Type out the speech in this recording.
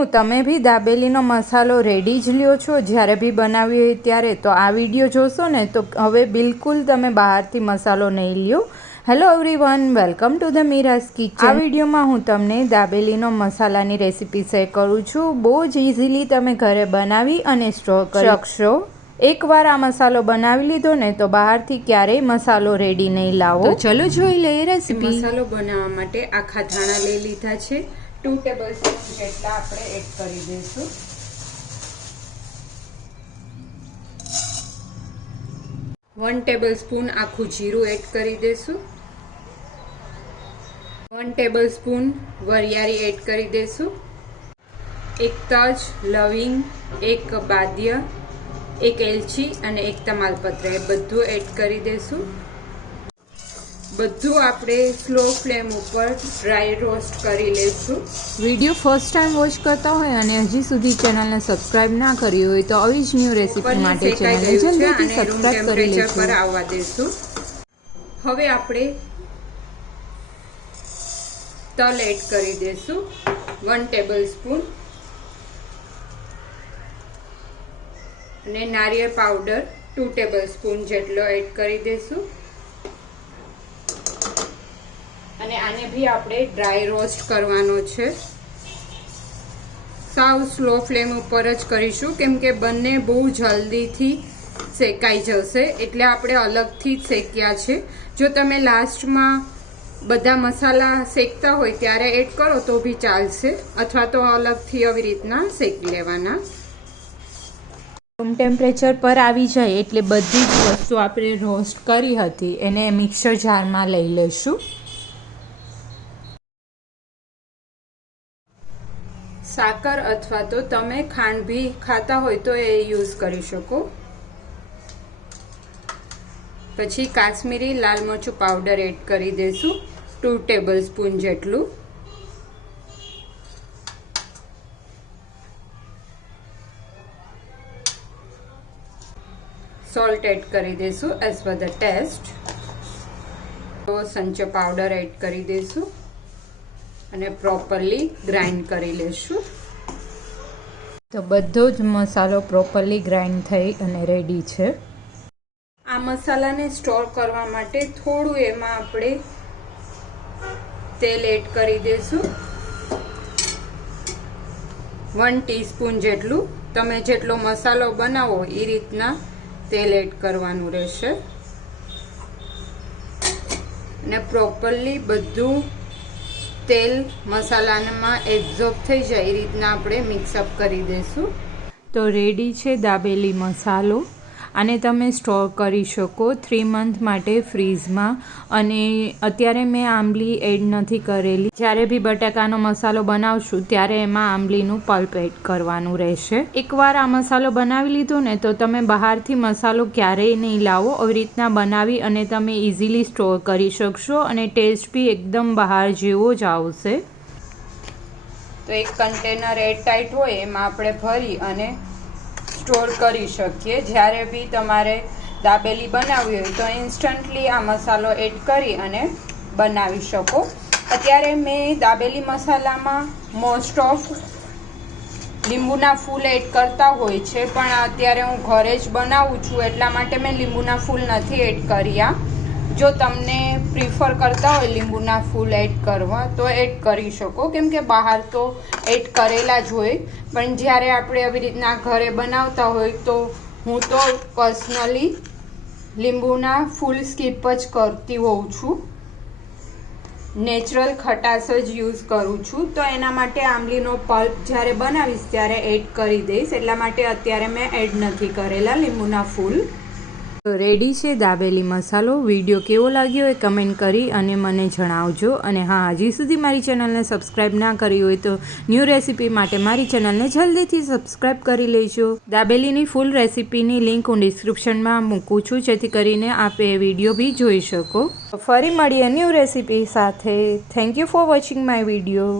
શું તમે બી દાબેલીનો મસાલો રેડી જ લ્યો છો જ્યારે બી બનાવ્યો હોય ત્યારે? તો આ વિડીયો જોશો ને તો હવે બિલકુલ તમે બહારથી મસાલો નહીં લ્યો. Hello everyone, welcome to the Miraz kitchen. આ વિડીયોમાં હું તમને દાબેલીનો મસાલાની રેસીપી શેર કરું છું. બહુ જ ઇઝીલી તમે ઘરે બનાવી અને સ્ટોર કરી શકશો. એકવાર આ મસાલો બનાવી લીધો ને તો બહારથી ક્યારેય મસાલો રેડી નહીં લાવો. તો ચલો જોઈ લઈએ રેસીપી. મસાલો બનાવવા માટે આખા ધાણા લઈ લીધા છે. 2 ટેબલસ્પૂન જેટલા આપણે એડ કરી દઈશું. વન ટેબલસ્પૂન આખું જીરું એડ કરી દઈશું. 1 ટેબલસ્પૂન વરિયાળી એડ કરી દઈશું. એક તજ, લવિંગ, એક બાદિયા, એક એલચી અને એક તમાલપત્ર, એ બધું એડ કરી દઈશું. બધું આપણે સ્લો ફ્લેમ ઉપર ડ્રાય રોસ્ટ કરી લઈશું. વિડીયો ફર્સ્ટ ટાઈમ વોચ કરતા હોય અને હજી સુધી ચેનલને સબસ્ક્રાઇબ ના કરી હોય તો આવી જ ન્યૂ રેસીપી માટે ચેનલને જલ્દીથી સબસ્ક્રાઇબ કરી લેજો. પર આવવા દઈશું. હવે આપણે તલ એડ કરી દઈશું 1 ટેબલસ્પૂન અને નારિયેળ પાવડર 2 ટેબલસ્પૂન જેટલો એડ કરી દઈશું. અને આને ભી આપણે ડ્રાય રોસ્ટ કરવાનો છે. સાવ સ્લો ફ્લેમ ઉપર જ કરીશું કેમ કે બંને બહુ જલ્દીથી શેકાઈ જશે, એટલે આપણે અલગથી જ શેક્યા છે. જો તમે લાસ્ટમાં બધા મસાલા શેકતા હોય ત્યારે એડ કરો તો બી ચાલશે, અથવા તો અલગથી આવી રીતના શેકી લેવાના. રૂમ ટેમ્પરેચર પર આવી જાય એટલે બધી જ વસ્તુ આપણે રોસ્ટ કરી હતી એને મિક્સર જારમાં લઈ લઈશું. સાકર અથવા તો તમે ખાંડ બી ખાતા હોય તો એ યુઝ કરી શકો. પછી કાશ્મીરી લાલ મરચું પાવડર એડ કરી દઈશું 2 ટેબલસ્પૂન જેટલું. સોલ્ટ એડ કરી દઈશું એઝ પર ધ ટેસ્ટ. તો સંચો પાવડર એડ કરી દઈશું અને પ્રોપરલી ગ્રાઇન્ડ કરી લેશું. તો બધો જ મસાલો પ્રોપરલી ગ્રાઇન્ડ થઈ અને રેડી છે. આ મસાલાને સ્ટોર કરવા માટે થોડું એમાં આપણે તેલ એડ કરી દઈશું 1 ટીસ્પૂન જેટલું. તમે જેટલો મસાલો બનાવો એ રીતના તેલ એડ કરવાનું રહેશે અને પ્રોપરલી બધું તેલ મસાલામાં એબ્ઝોર્બ થઈ જાય એ રીતના આપણે મિક્સઅપ કરી દઈશું. તો રેડી છે દાબેલી મસાલો. આને તમે સ્ટોર કરી શકો 3 મંથ માટે ફ્રીઝમાં. અને અત્યારે મેં આંબલી એડ નથી કરેલી. જ્યારે બી બટાકાનો મસાલો બનાવશું ત્યારે એમાં આંબલીનું પલ્પ એડ કરવાનું રહેશે. એકવાર આ મસાલો બનાવી લીધો ને તો તમે બહારથી મસાલો ક્યારેય નહીં લાવો. આવી રીતના બનાવી અને તમે ઇઝીલી સ્ટોર કરી શકશો અને ટેસ્ટ બી એકદમ બહાર જેવો જ આવશે. તો એક કન્ટેનર એરટાઇટ હોય એમાં આપણે ભરી અને સ્ટોર કરી શકીએ. જ્યારે બી તમારે દાબેલી બનાવવી હોય તો ઇન્સ્ટન્ટલી આ મસાલો એડ કરી અને બનાવી શકો. અત્યારે મેં દાબેલી મસાલામાં મોસ્ટ ઓફ લીંબુના ફૂલ એડ કરતા હોય છે, પણ અત્યારે હું ઘરે જ બનાવું છું એટલા માટે મેં લીંબુના ફૂલ નથી એડ કર્યા. જો તમને પ્રિફર કરતા હોય લીંબુના ફૂલ એડ કરવા તો એડ કરી શકો, કેમ કે બહાર તો એડ કરેલા જ હોય. પણ જ્યારે આપણે આવી રીતના ઘરે બનાવતા હોય તો હું તો પર્સનલી લીંબુના ફૂલ સ્કીપ જ કરતી હોઉં છું. નેચરલ ખટાશ જ યુઝ કરું છું. તો એના માટે આંબલીનો પલ્પ જ્યારે બનાવીશ ત્યારે એડ કરી દઈશ, એટલા માટે અત્યારે મેં એડ નથી કરેલા લીંબુના ફૂલ. તો રેડી છે દાબેલી મસાલો. વિડીયો કેવો લાગ્યો એ કમેન્ટ કરી અને મને જણાવજો. અને હા, હજી સુધી મારી ચેનલને સબસ્ક્રાઈબ ના કરી હોય તો ન્યૂ રેસીપી માટે મારી ચેનલને જલ્દીથી સબસ્ક્રાઈબ કરી લેજો. દાબેલીની ફૂલ રેસીપીની લિંક હું ડિસ્ક્રિપ્શનમાં મૂકું છું, જેથી કરીને આપ એ વિડીયો બી જોઈ શકો. ફરી મળીએ ન્યૂ રેસીપી સાથે. Thank you for watching my video.